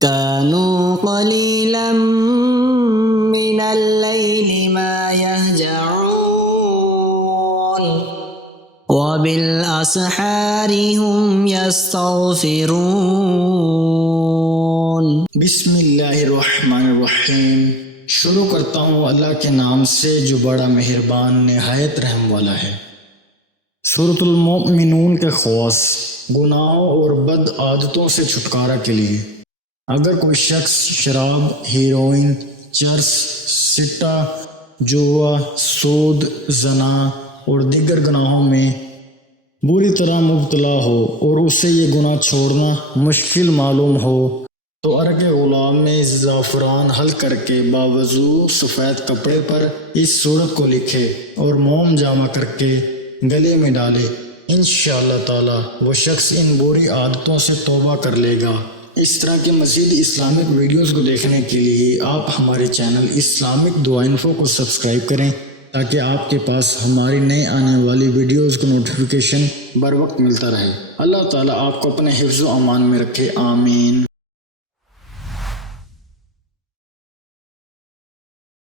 كانوا قليلا من الليل ما يهجعون وبالأسحار هم يستغفرون۔ بسم اللہ الرحمن الرحیم۔ شروع کرتا ہوں اللہ کے نام سے جو بڑا مہربان نہایت رحم والا ہے۔ سورۃ المؤمنون کے خواص، گناہوں اور بد عادتوں سے چھٹکارا کے لیے۔ اگر کوئی شخص شراب، ہیروئن، چرس، سٹا، جوا، سود، زنا اور دیگر گناہوں میں بری طرح مبتلا ہو اور اسے یہ گناہ چھوڑنا مشکل معلوم ہو تو عرق غلام میں زعفران حل کر کے باوضو سفید کپڑے پر اس سورت کو لکھے اور موم جامع کر کے گلے میں ڈالے۔ انشاءاللہ تعالی وہ شخص ان بری عادتوں سے توبہ کر لے گا۔ اس طرح کے مزید اسلامک ویڈیوز کو دیکھنے کے لیے آپ ہمارے چینل اسلامک دعا انفو کو سبسکرائب کریں تاکہ آپ کے پاس ہماری نئے آنے والی ویڈیوز کا نوٹیفیکیشن بر وقت ملتا رہے۔ اللہ تعالیٰ آپ کو اپنے حفظ و امان میں رکھے، آمین۔